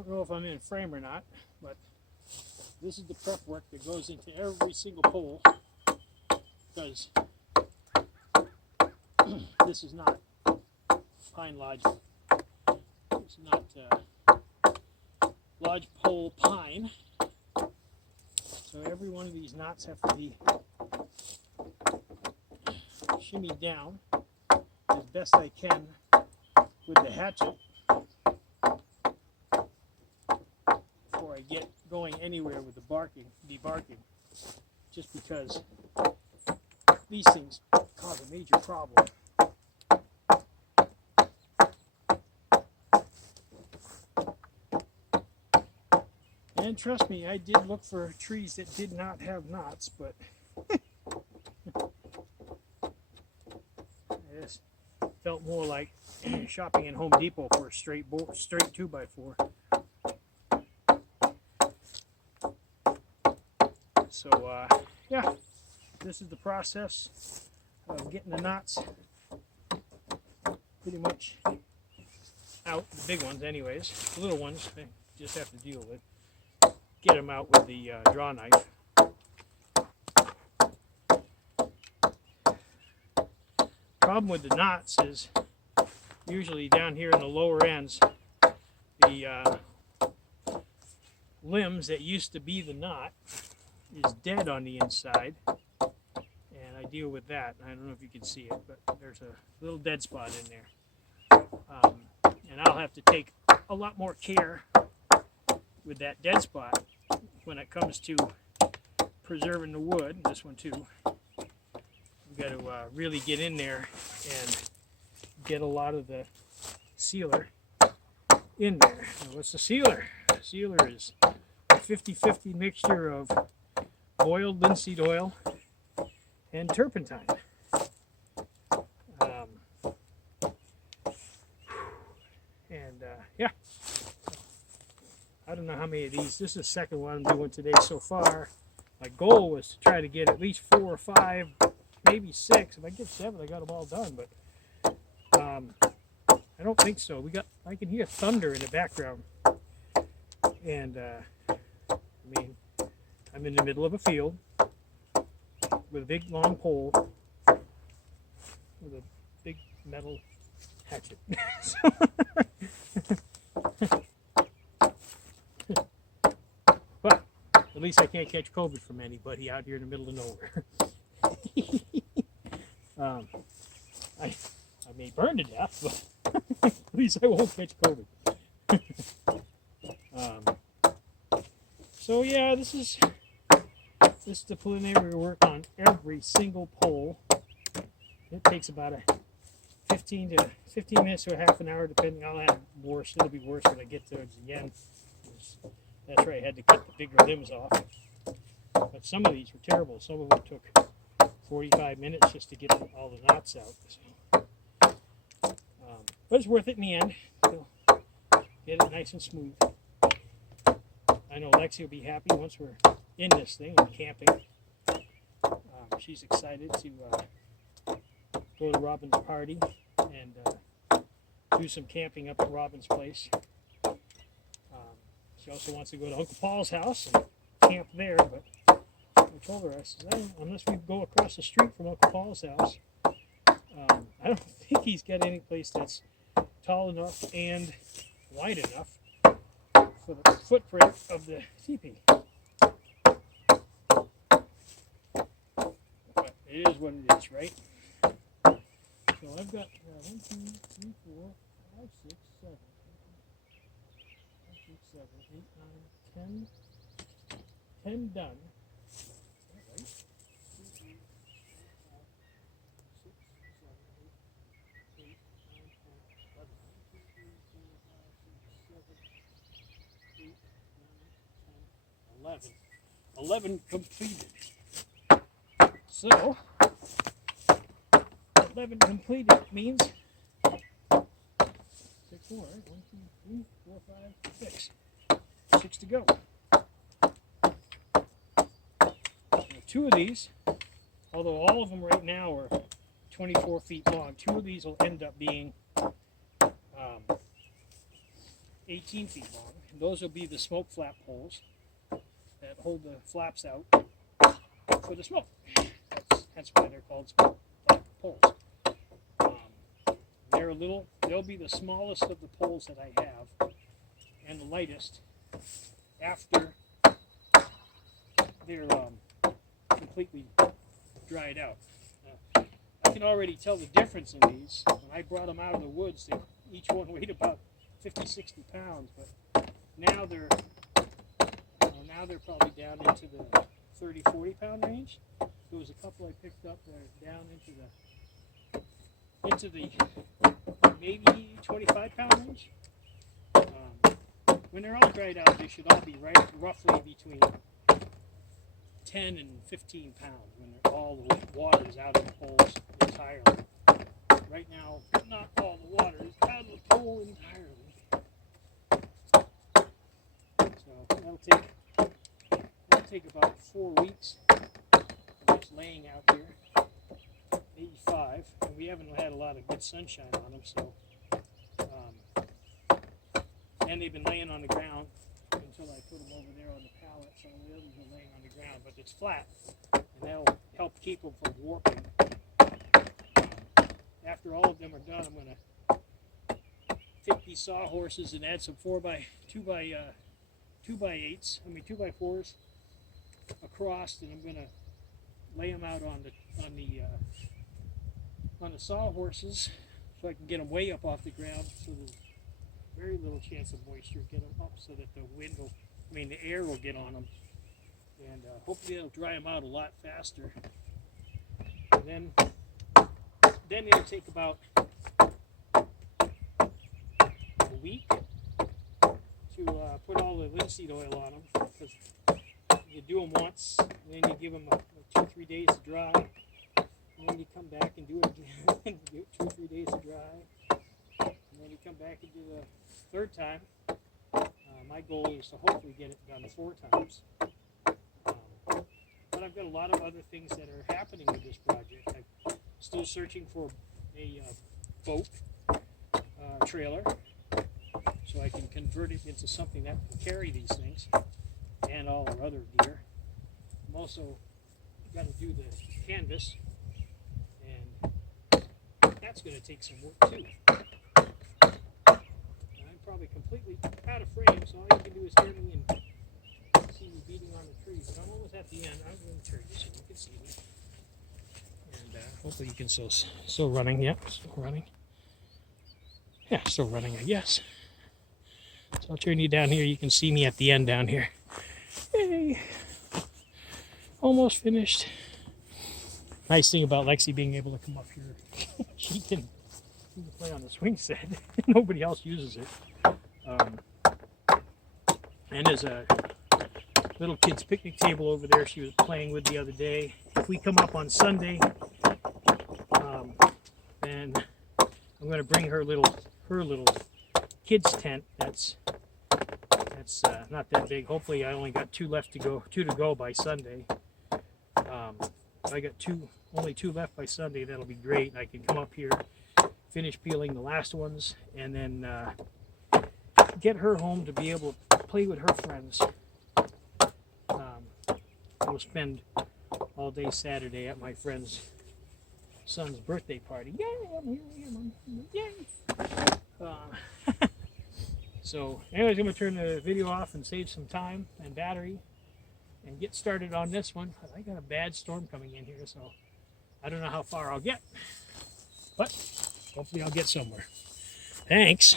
don't know if I'm in frame or not, but this is the prep work that goes into every single pole, because this is not pine lodge. It's not lodgepole pine. So every one of these knots have to be shimmied down as best I can with the hatchet before I get going anywhere with the debarking, just because these things cause a major problem. And trust me, I did look for trees that did not have knots, but I just felt more like shopping in Home Depot for a straight 2x4. So yeah, this is the process of getting the knots pretty much out. The big ones anyways. The little ones I just have to deal with. Get them out with the draw knife. Problem with the knots is usually down here in the lower ends, the limbs that used to be the knot is dead on the inside, and I deal with that. I don't know if you can see it, but there's a little dead spot in there, and I'll have to take a lot more care with that dead spot when it comes to preserving the wood. This one too, we've got to really get in there and get a lot of the sealer in there. Now, what's the sealer? The sealer is a 50-50 mixture of boiled linseed oil and turpentine. Yeah, I don't know how many of these. This is the second one I'm doing today so far. My goal was to try to get at least 4 or 5, maybe 6. If I get 7, I got them all done. But I don't think so. I can hear thunder in the background, and I mean, I'm in the middle of a field with a big long pole with a big metal hatchet. But at least I can't catch COVID from anybody out here in the middle of nowhere. I may burn to death, but at least I won't catch COVID. So yeah, this is the preliminary work on every single pole. It takes about a 15 minutes to a half an hour, depending. I'll have worse. It'll be worse when I get towards the end. That's right, I had to cut the bigger limbs off. But some of these were terrible. Some of them took 45 minutes just to get all the knots out. So, but it's worth it in the end. We'll get it nice and smooth. I know Lexi will be happy once we're in this thing and camping. She's excited to go to Robin's party and do some camping up at Robin's place. She also wants to go to Uncle Paul's house and camp there, but I told her, I said, unless we go across the street from Uncle Paul's house, I don't think he's got any place that's tall enough and wide enough for the footprint of the teepee. But it is what it is, right? So I've got 1, 2, 3, 4, 5, 6, 7, 8, 9, 10 done. Is that right? 2, 3, 4, 5, 6, 7, 8, 9, 10, 11. 11 completed. So 11 completed means 6 more, right? 1, 2, 3, 4, 5, 6. 6 to go. Now, 2 of these, although all of them right now are 24 feet long, 2 of these will end up being 18 feet long. And those will be the smoke flap poles that hold the flaps out for the smoke. That's why they're called smoke flap poles. They'll be the smallest of the poles that I have, and the lightest after they're completely dried out. I can already tell the difference in these. When I brought them out of the woods, each one weighed about 50, 60 pounds, but now they're probably down into the 30, 40 pound range. There was a couple I picked up that are down into the maybe 25 pound range. When they're all dried out, they should all be roughly between 10 and 15 pounds when all the water is out of the poles entirely. Right now, not all the water is out of the pole entirely. So that'll take about 4 weeks of just laying out here. 85, and we haven't had a lot of good sunshine on them, so and they've been laying on the ground until I put them over there on the pallet. So the others are laying on the ground, but it's flat, and that'll help keep them from warping. After all of them are done, I'm going to take these sawhorses and add some 2x8s, 2x4s across, and I'm going to lay them out on the sawhorses so I can get them way up off the ground, so there's very little chance of moisture. Get them up so that the air will get on them, and hopefully it'll dry them out a lot faster. And then it'll take about a week to put all the linseed oil on them, because you do them once, and then you give them 2-3 days to dry, and then you come back and do it again, and give it 2-3 days to dry, and then you come back and do the third time. My goal is to hopefully get it done 4 times. But I've got a lot of other things that are happening with this project. I'm still searching for a boat trailer, so I can convert it into something that can carry these things and all our other gear. I'm also got to do the canvas, and that's going to take some work too. I'm probably completely out of frame, so all you can do is hear me and see me beating on the tree. But I'm almost at the end. I'm going to turn you so you can see me. And hopefully you can still running. Yep, still running. Yeah, still running, I guess. So I'll turn you down here. You can see me at the end down here. Yay! Almost finished. Nice thing about Lexi being able to come up here, she can play on the swing set. Nobody else uses it. And there's a little kid's picnic table over there she was playing with the other day. If we come up on Sunday, then I'm going to bring her little kids tent. That's not that big. Hopefully I only got two to go by Sunday. I got only two left by Sunday. That'll be great. I can come up here, finish peeling the last ones, and then get her home to be able to play with her friends. We'll spend all day Saturday at my friend's son's birthday party. Yay! Yay! So anyways, I'm going to turn the video off and save some time and battery and get started on this one. I got a bad storm coming in here, so I don't know how far I'll get, but hopefully I'll get somewhere. Thanks.